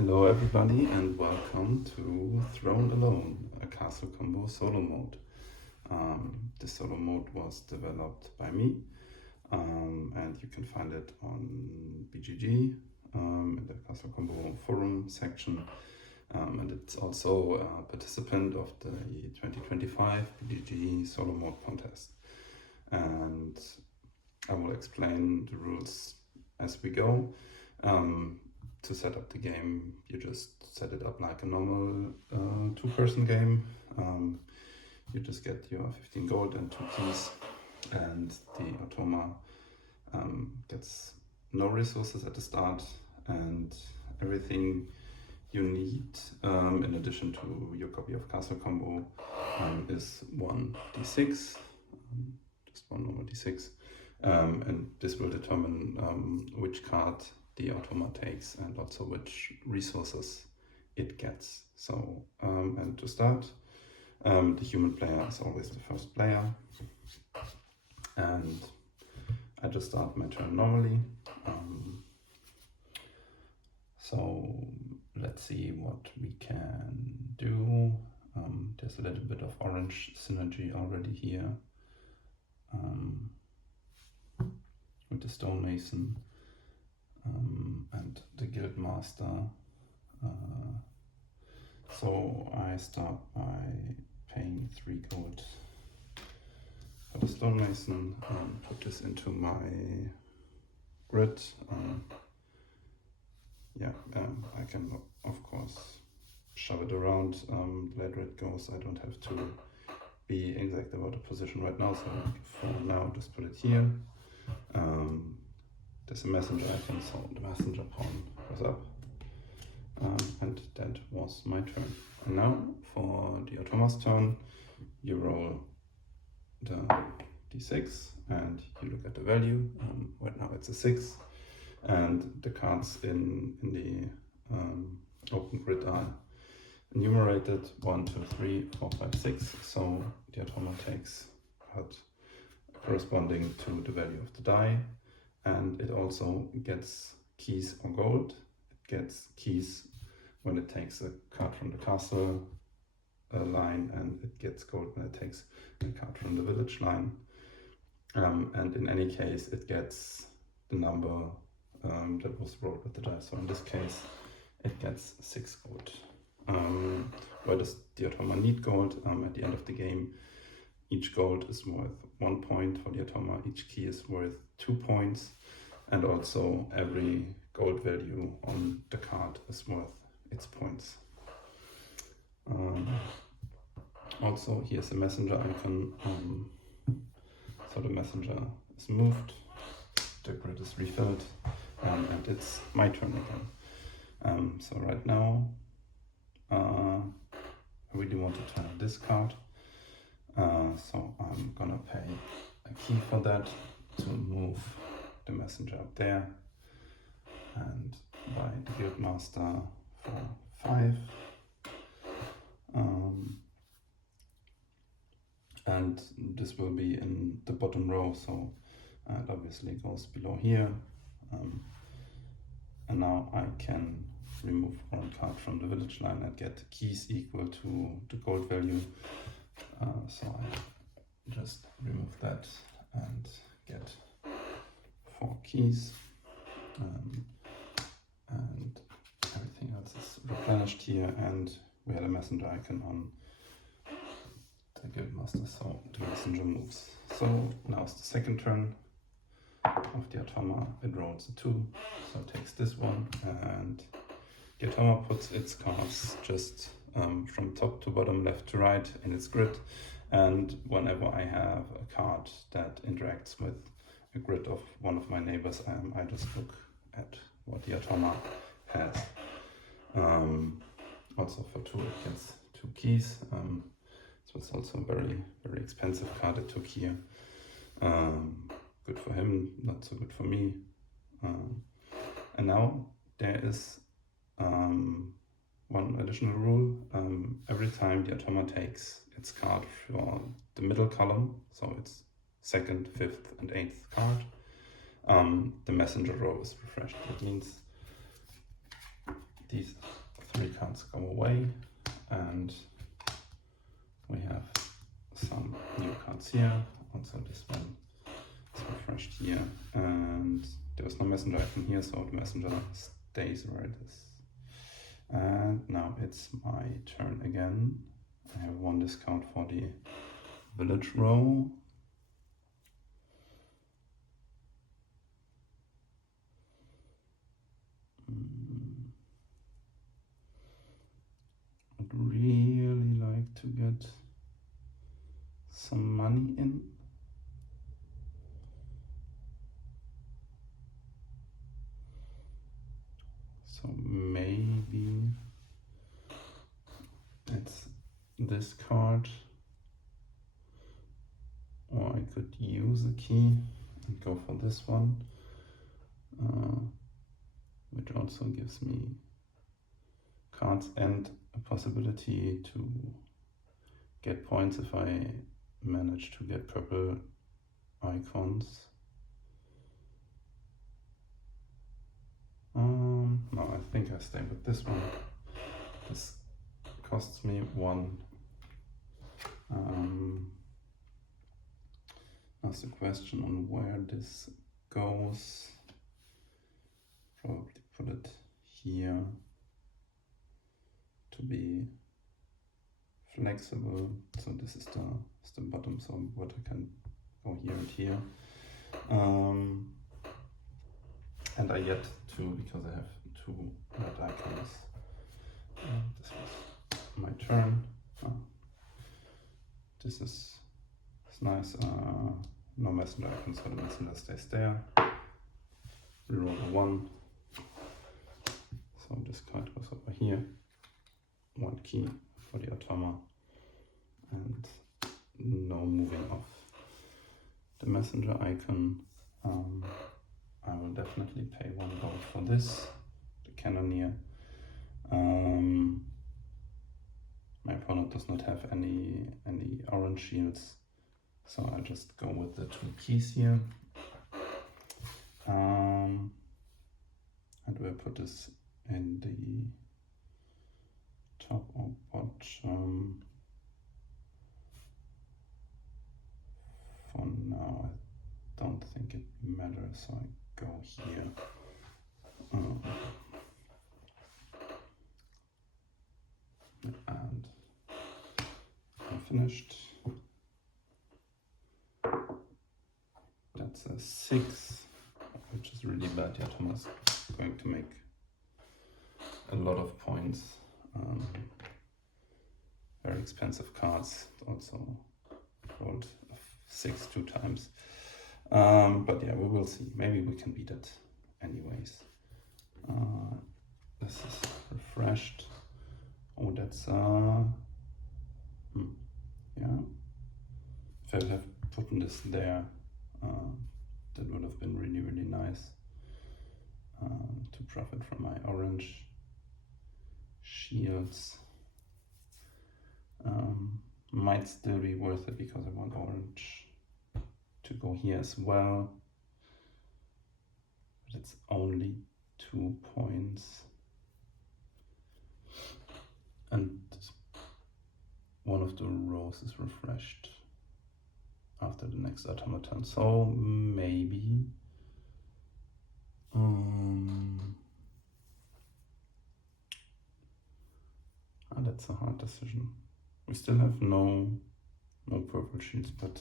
Hello everybody and welcome to Throne Alone, a Castle Combo solo mode. The solo mode was developed by me and you can find it on BGG in the Castle Combo forum section, and it's also a participant of the 2025 BGG solo mode contest. And I will explain the rules as we go. To set up the game, you just set it up like a normal two-person game. You just get your 15 gold and 2 keys, and the automa gets no resources at the start, and everything you need in addition to your copy of Castle Combo is 1d6, just one normal d6, and this will determine which card the automa takes and also which resources it gets. So, and to start, the human player is always the first player, and I just start my turn normally. So let's see what we can do. There's a little bit of orange synergy already here with the stonemason and the guildmaster. So I start by paying 3 gold for the stonemason and put this into my grid. I can of course shove it around. The later it goes, I don't have to be exact about the position right now, so for now just put it here. There's a messenger item, so the messenger pawn goes up, and that was my turn. And now for the automa's turn, you roll the d6 and you look at the value. Right now it's a 6, and the cards in the open grid are enumerated 1, 2, 3, 4, 5, 6. So the automa takes out corresponding to the value of the die, and it also gets keys or gold. It gets keys when it takes a card from the castle line, and it gets gold when it takes a card from the village line. And in any case, it gets the number that was rolled with the die. So in this case, it gets 6 gold. Why does the automa need gold? At the end of the game, each gold is worth 1 point for the automa, each key is worth 2 points, and also every gold value on the card is worth its points. Also, here's a messenger icon, so the messenger is moved, the grid is refilled, and it's my turn again. So right now, I really want to turn this card. So I'm gonna pay a key for that to move the messenger up there, and buy the guildmaster for 5. And this will be in the bottom row, so it obviously goes below here. And now I can remove 1 card from the village line and get keys equal to the gold value. So I just remove that and get 4 keys, and everything else is replenished here, and we had a messenger icon on the guildmaster, so the messenger moves. So now it's the second turn of the automa. It rolls a 2, so it takes this one, and the automa puts its cards just from top to bottom, left to right in its grid, and whenever I have a card that interacts with a grid of one of my neighbors, I just look at what the automa has. Also for 2 it gets 2 keys, so it's also a very, very expensive card it took here. Good for him, not so good for me. And now there is one additional rule. Every time the automa takes its card for the middle column, so it's 2nd, 5th and 8th card, the messenger row is refreshed. That means these 3 cards go away, and we have some new cards here. Also this one is refreshed here, and there was no messenger icon here, so the messenger stays where it is. And now it's my turn again. I have 1 discount for the village row. I'd really like to get some money in. So maybe it's this card, or I could use a key and go for this one, which also gives me cards and a possibility to get points if I manage to get purple icons. No, I think I stay with this one. This costs me 1. Ask the question on where this goes. Probably put it here to be flexible. So this is the bottom, so what I can go here and here. And I get 2 because I have 2 red icons. This was my turn. This is nice. No messenger icon, so the messenger stays there. Reroll a 1. So this card goes over here. 1 key for the Automa, and no moving of the messenger icon. I will definitely pay 1 gold for this, the Cannoneer. My opponent does not have any orange shields, so I'll just go with the 2 keys here. And we'll put this in the top or bottom. For now, I don't think it matters, so I go here. And I'm finished. That's a 6, which is really bad. Yeah, Thomas is going to make a lot of points. Very expensive cards. Also rolled 6 2 times. But yeah, we will see. Maybe we can beat it anyways. This is refreshed. Oh, that's yeah. If I have put this there, that would have been really nice to profit from my orange shields. Might still be worth it because I want orange to go here as well, but it's only 2 points, and 1 of the rows is refreshed after the next automaton, so maybe that's a hard decision. We still have no purple shields, but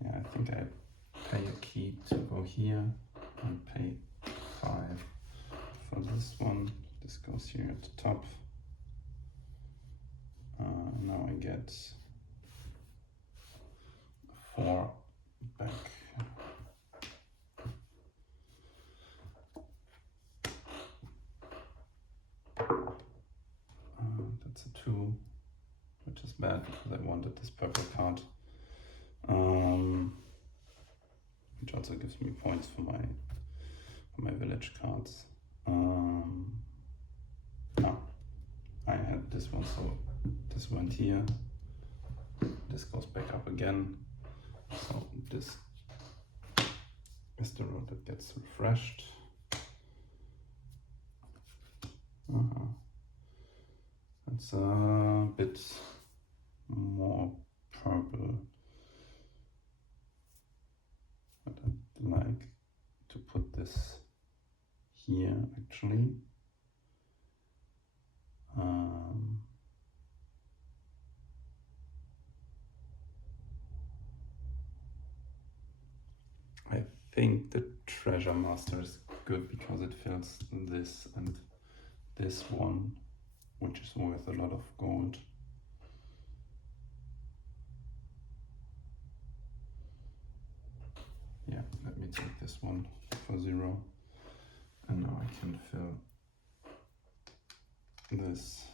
yeah, I think I pay a key to go here and pay 5 for this one. This goes here at the top. Now I get 4 back. That's a 2, which is bad because I wanted this purple card. Which also gives me points for my village cards. No, I had this one, so this went here. This goes back up again. So this is the row that gets refreshed. It's a bit more purple. But I'd like to put this here actually. I think the Treasure Master is good because it fills this and this one, which is worth a lot of gold. Yeah, let me take this one for 0. And now I can fill this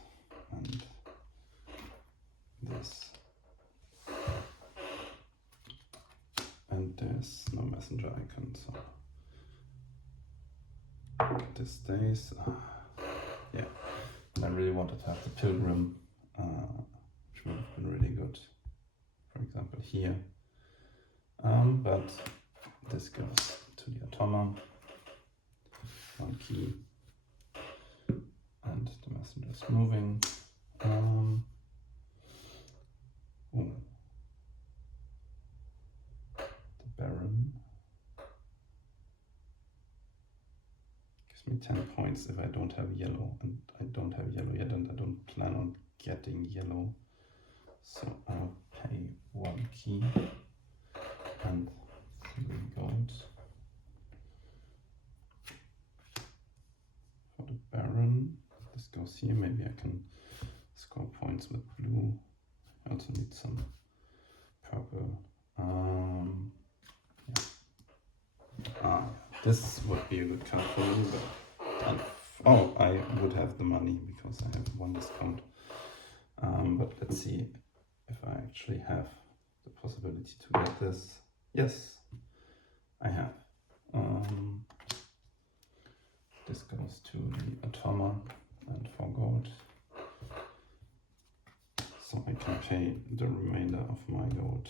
and this. And there's no messenger icon, so this stays. Yeah, and I really wanted to have the pilgrim, which would have been really good, for example here. But this goes to the Automa, 1 key, and the messenger is moving. The Baron gives me 10 points if I don't have yellow, and I don't have yellow yet, and I don't plan on getting yellow, so I'll pay 1 key and 3 gold for the Baron. This goes here. Maybe I can score points with blue. I also need some purple. Yeah. This would be a good card for me, but I would have the money because I have 1 discount. But let's see if I actually have the possibility to get this. Yes, I have. This goes to the Automa and 4 gold. So I can pay the remainder of my gold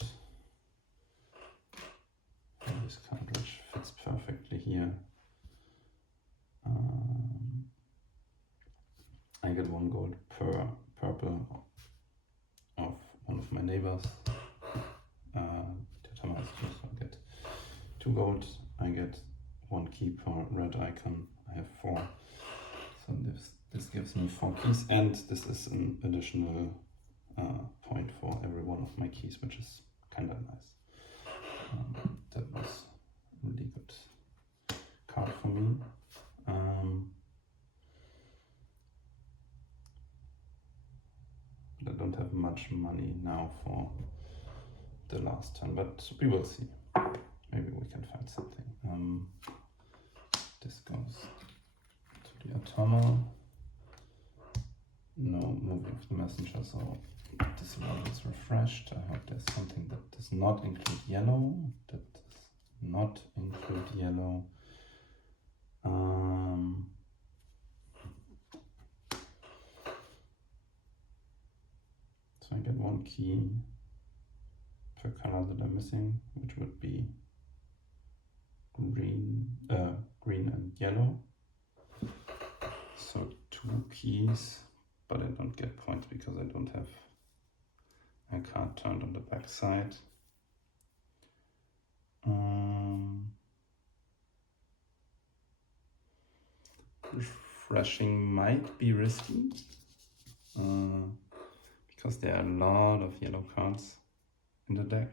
for this card, which fits perfectly here. I get 1 gold per purple of one of my neighbors. So I get 2 gold. I get 1 key per red icon. I have 4. So this gives me 4 keys, and this is an additional point for every one of my keys, which is kind of nice. That was a really good card for me. I don't have much money now for the last turn, but we will see. Maybe we can find something. This goes to the Automa. No moving of the messenger, so this one is refreshed. I hope there's something that does not include yellow. So I get 1 key per color that I'm missing, which would be green and yellow. So 2 keys, but I don't get points because I don't have a card turned on the back side. Refreshing might be risky because there are a lot of yellow cards in the deck.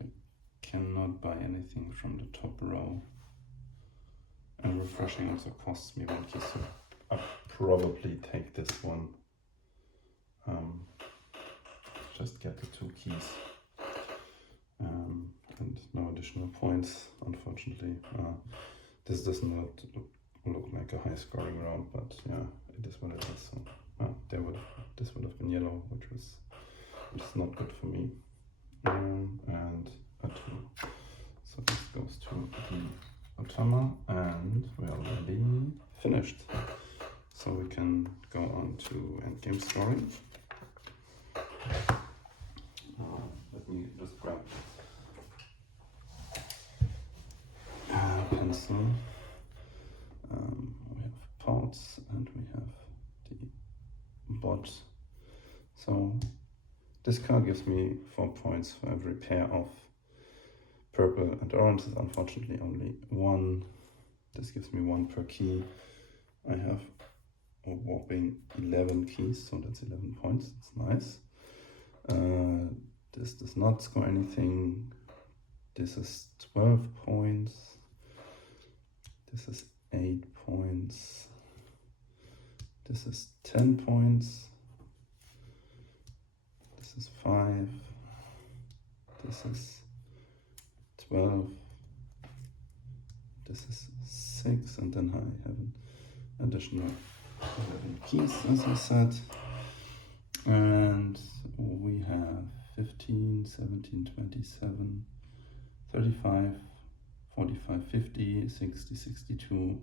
I cannot buy anything from the top row, and refreshing also costs me 1 key, so I'll probably take this one. Just get the 2 keys and no additional points, unfortunately. This does not look like a high scoring round, but yeah, it is what it is. So this would have been yellow, which is not good for me. And a 2. So this goes to the Automa, and we're already finished. So we can go on to endgame scoring. So this card gives me 4 points for every pair of purple and orange. Is unfortunately only 1. This gives me 1 per key. I have a whopping 11 keys, so that's 11 points. It's nice. This does not score anything. This is 12 points. This is 8 points. This is 10 points. This is 5. This is 12. This is 6, and then I have an additional 11 keys, as I said. And we have 15, 17, 27, 35, 45, 50, 60, 62,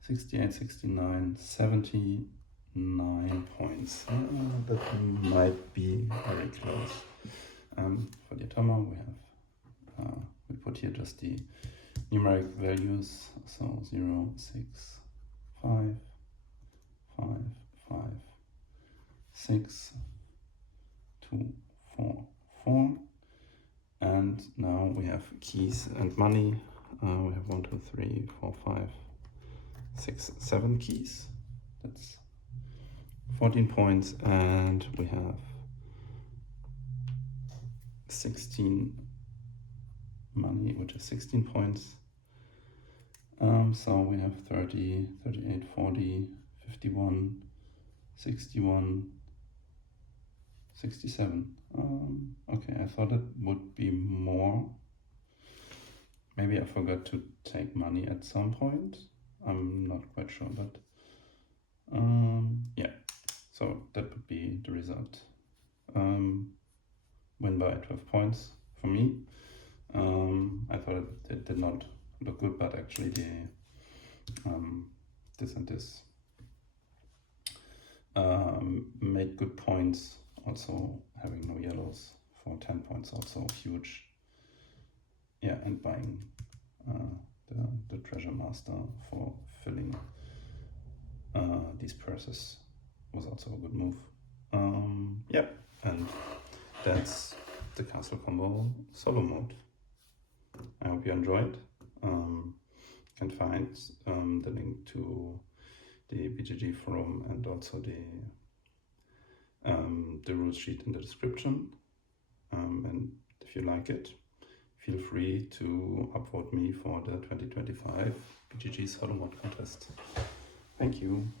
68, 69, 79 points. That might be very close. For the atomer, we put here just the numeric values, so 0, 6, 5, 5, 5, 6, 2, 4, 4. And now we have keys and money. We have 1, 2, 3, 4, 5, 6, 7 keys. That's 14 points, and we have 16 money, which is 16 points. So we have 30, 38, 40, 51, 61, 67. Okay, I thought it would be more. Maybe I forgot to take money at some point. I'm not quite sure, but yeah. So that would be the result. Win by 12 points for me. I thought it did not look good, but actually the this and this made good points. Also having no yellows for 10 points, also huge. Yeah, and buying the treasure master for filling these purses was also a good move. Yeah, and that's the Castle Combo solo mode. I hope you enjoyed. You can find the link to the BGG forum and also the rule sheet in the description. And if you like it, feel free to upvote me for the 2025 BGG solo mode contest. Thank you.